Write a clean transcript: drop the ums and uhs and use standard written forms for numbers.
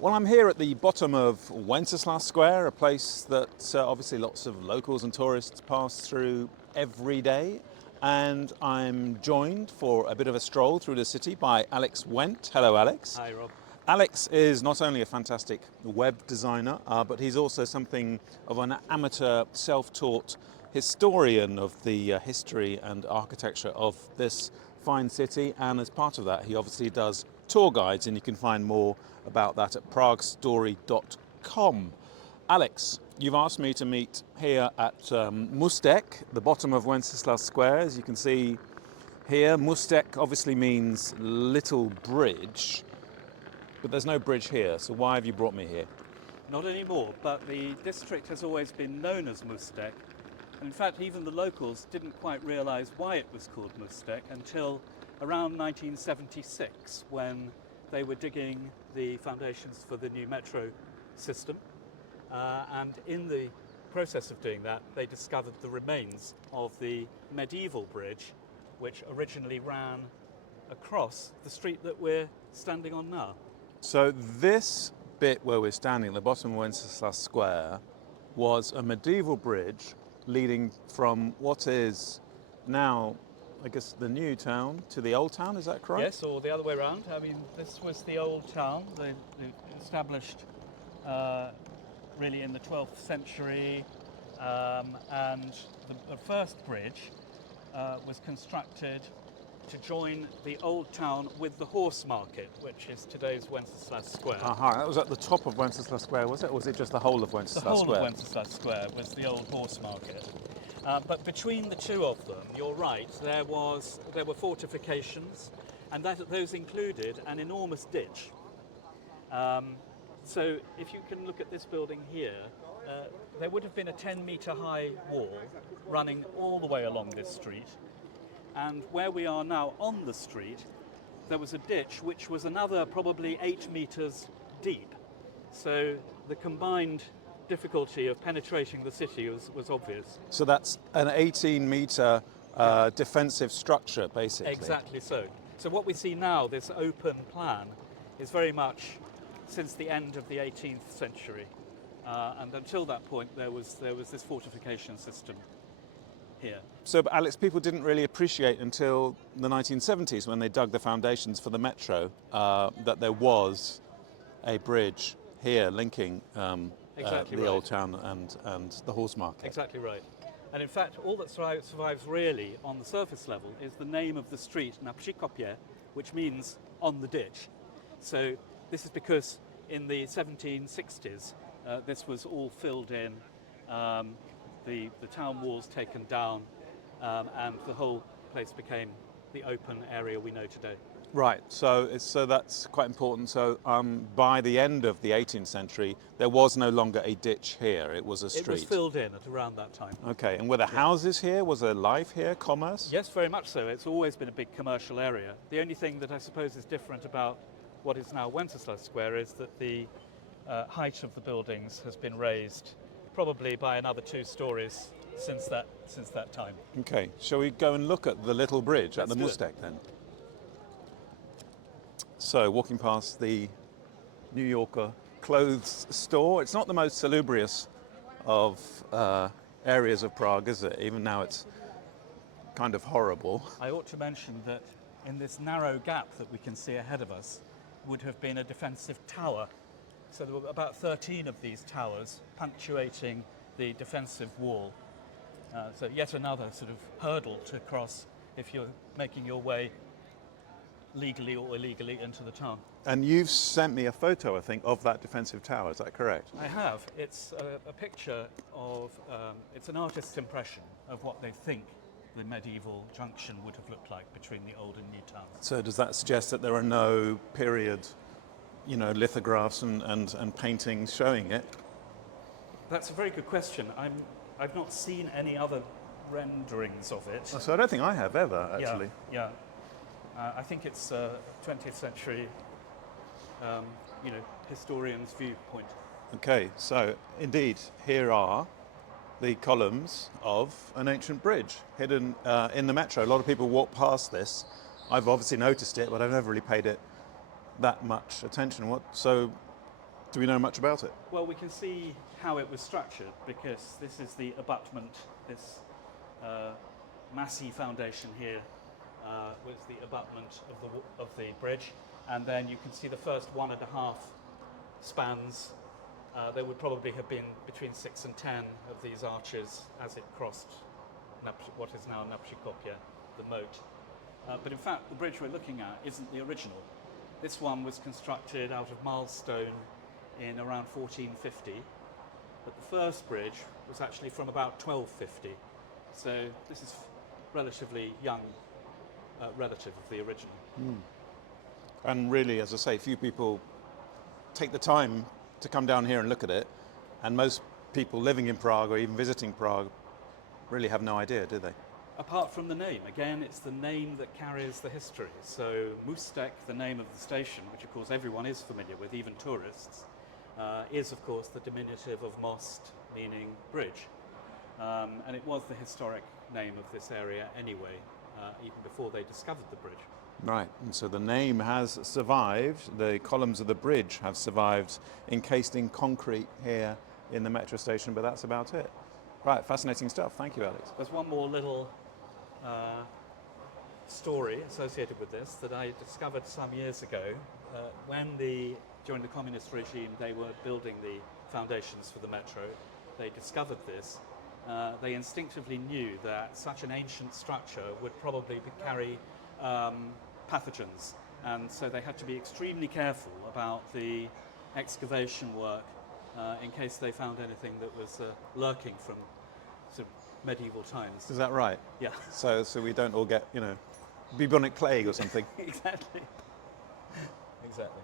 Well, I'm here at the bottom of Wenceslas Square, a place that obviously lots of locals and tourists pass through every day. And I'm joined for a bit of a stroll through the city by Alex Wendt. Hello, Alex. Hi, Rob. Alex is not only a fantastic web designer, but he's also something of an amateur, self-taught historian of the history and architecture of this fine city. And as part of that, he obviously does tour guides, and you can find more about that at praguestory.com. Alex, you've asked me to meet here at Můstek, the bottom of Wenceslas Square. As you can see here, Můstek obviously means little bridge. But there's no bridge here, so why have you brought me here? Not anymore, but the district has always been known as Můstek. In fact, even the locals didn't quite realise why it was called Můstek until around 1976, when they were digging the foundations for the new metro system. And in the process of doing that, they discovered the remains of the medieval bridge, which originally ran across the street that we're standing on now. So this bit where we're standing, the bottom of Wenceslas Square, was a medieval bridge leading from what is now, I guess, the new town to the old town, is that correct? Yes, or the other way around. I mean, this was the old town, they established really in the 12th century, and the first bridge was constructed to join the old town with the horse market, which is today's Wenceslas Square. That was at the top of Wenceslas Square, was it? Or was it just the whole of Wenceslas Square? The whole of Wenceslas Square was the old horse market. But between the two of them, you're right, there were fortifications, and those included an enormous ditch. So if you can look at this building here, there would have been a 10-metre high wall running all the way along this street. And where we are now on the street, there was a ditch which was another probably 8 metres deep. So the combined difficulty of penetrating the city was obvious. So that's an 18-metre defensive structure, basically. Exactly so. So what we see now, this open plan, is very much since the end of the 18th century. And until that point, there was this fortification system here. So, but Alex, people didn't really appreciate until the 1970s when they dug the foundations for the metro that there was a bridge here linking the old town and the horse market. Exactly right. And in fact, all that survives really on the surface level is the name of the street, Na Przykopie, which means on the ditch. So this is because in the 1760s, this was all filled in, the town walls taken down, and the whole place became the open area we know today. Right, so that's quite important. So by the end of the 18th century, there was no longer a ditch here, it was a street. It was filled in at around that time. Okay, and were there houses here? Was there life here, commerce? Yes, very much so. It's always been a big commercial area. The only thing that I suppose is different about what is now Wenceslas Square is that the height of the buildings has been raised probably by another 2 stories since that time. Okay, shall we go and look at the little bridge at the Můstek then? So, walking past the New Yorker clothes store, it's not the most salubrious of areas of Prague, is it? Even now it's kind of horrible. I ought to mention that in this narrow gap that we can see ahead of us would have been a defensive tower. So there were about 13 of these towers punctuating the defensive wall. So yet another sort of hurdle to cross if you're making your way legally or illegally into the town. And you've sent me a photo, I think, of that defensive tower, is that correct? I have. It's a picture of, it's an artist's impression of what they think the medieval junction would have looked like between the old and new towns. So does that suggest that there are no period, lithographs and paintings showing it? That's a very good question. I've not seen any other renderings of it. So I don't think I have ever, actually. Yeah. I think it's 20th century, historian's viewpoint. Okay, so indeed, here are the columns of an ancient bridge hidden in the metro. A lot of people walk past this. I've obviously noticed it, but I've never really paid it that much attention. So Do we know much about it? Well, we can see how it was structured because this is the abutment, this massy foundation here was the abutment of the bridge, and then you can see the first 1.5 spans. There would probably have been between 6 and 10 of these arches as it crossed what is now Naprzykopie, the moat. But in fact, the bridge we're looking at isn't the original. This one was constructed out of milestone in around 1450, but the first bridge was actually from about 1250. So this is relatively young relative of the original. And really, as I say, few people take the time to come down here and look at it, and most people living in Prague or even visiting Prague really have no idea, do they? Apart from the name, again, it's the name that carries the history. So Můstek, the name of the station, which of course everyone is familiar with, even tourists, is of course the diminutive of most, meaning bridge. And it was the historic name of this area anyway, even before they discovered the bridge. Right, and so the name has survived, the columns of the bridge have survived encased in concrete here in the metro station, but that's about it. Right, fascinating stuff. Thank you, Alex. There's one more little story associated with this that I discovered some years ago. During the communist regime, they were building the foundations for the metro. They discovered this. They instinctively knew that such an ancient structure would probably carry pathogens, and so they had to be extremely careful about the excavation work in case they found anything that was lurking from sort of medieval times. Is that right? Yeah. So we don't all get, bubonic plague or something. Exactly. Exactly.